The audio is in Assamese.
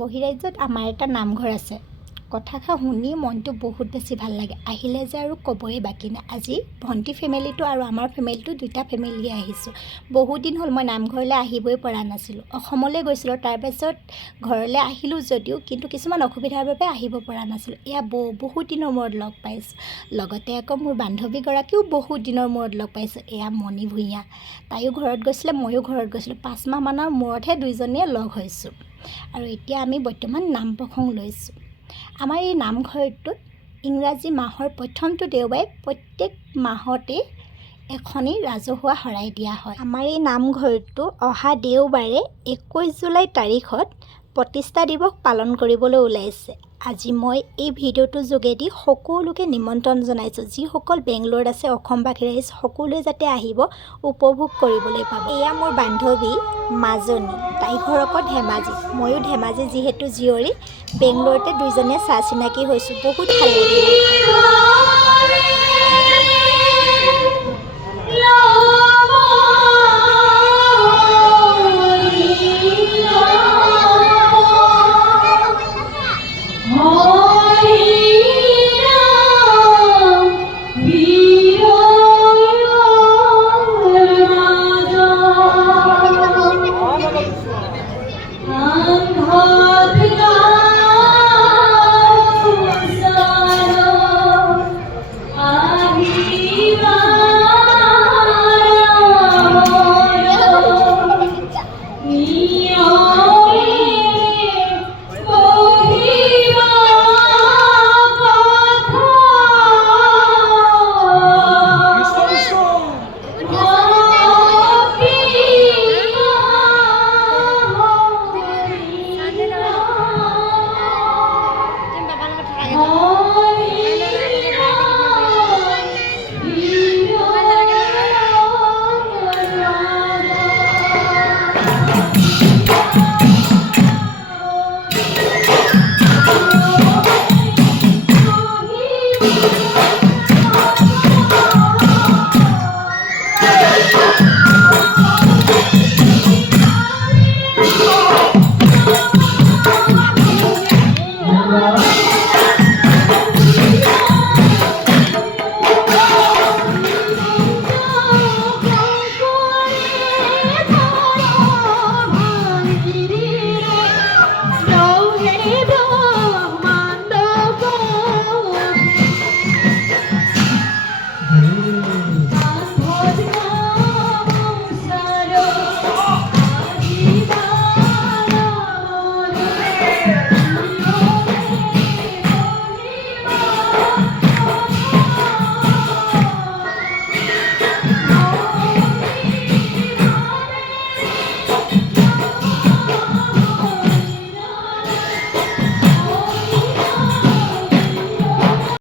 বহিৰাজ্যত আমাৰ এটা নামঘৰ আছে। কথাষাৰ শুনি মনটো বহুত বেছি ভাল লাগে। আহিলে যে আৰু ক'বই বাকী নাই। আজি ভণ্টি ফেমিলিটো আৰু আমাৰ ফেমিলিটো দুটা ফেমিলিয়ে আহিছোঁ। বহুত দিন হ'ল মই নামঘৰলৈ আহিবই পৰা নাছিলোঁ। অসমলৈ গৈছিলোঁ, তাৰপাছত ঘৰলৈ আহিলোঁ যদিও কিন্তু কিছুমান অসুবিধাৰ বাবে আহিব পৰা নাছিলোঁ। এয়া বহুত দিনৰ মূৰত লগ পাইছোঁ। লগতে আকৌ মোৰ বান্ধৱীগৰাকীও বহুত দিনৰ মূৰত লগ পাইছোঁ। এয়া মণি ভূঞা, তাইও ঘৰত গৈছিলে, ময়ো ঘৰত গৈছিলোঁ। 5 মাহমানৰ মূৰতহে দুইজনীয়ে লগ হৈছোঁ। আৰু এতিয়া আমি বৰ্তমান নাম প্ৰসংগ লৈছোঁ। আমাৰ এই নামঘৰটোত ইংৰাজী মাহৰ প্ৰথমটো দেওবাৰে প্ৰত্যেক মাহতে এখনি ৰাজহুৱা শৰাই দিয়া হয়। আমাৰ এই নামঘৰটো অহা দেওবাৰে 21 জুলাই তাৰিখত প্ৰতিষ্ঠা দিৱস পালন কৰিবলৈ ওলাইছে। আজি মই এই ভিডিঅ'টোৰ যোগেদি সকলোকে নিমন্ত্ৰণ জনাইছোঁ। যিসকল বেংগলোৰত আছে, অসমবাসী ৰাইজ সকলোৱে যাতে আহিব, উপভোগ কৰিবলৈ পাব। এয়া মোৰ বান্ধৱী মাজনী, তাই ঘৰ আকৌ ধেমাজি, ময়ো ধেমাজি যিহেতু জীয়ৰী, বেংগলোৰতে দুইজনীয়ে চাহ চিনাকি হৈছোঁ। বহুত ভাল লাগিল।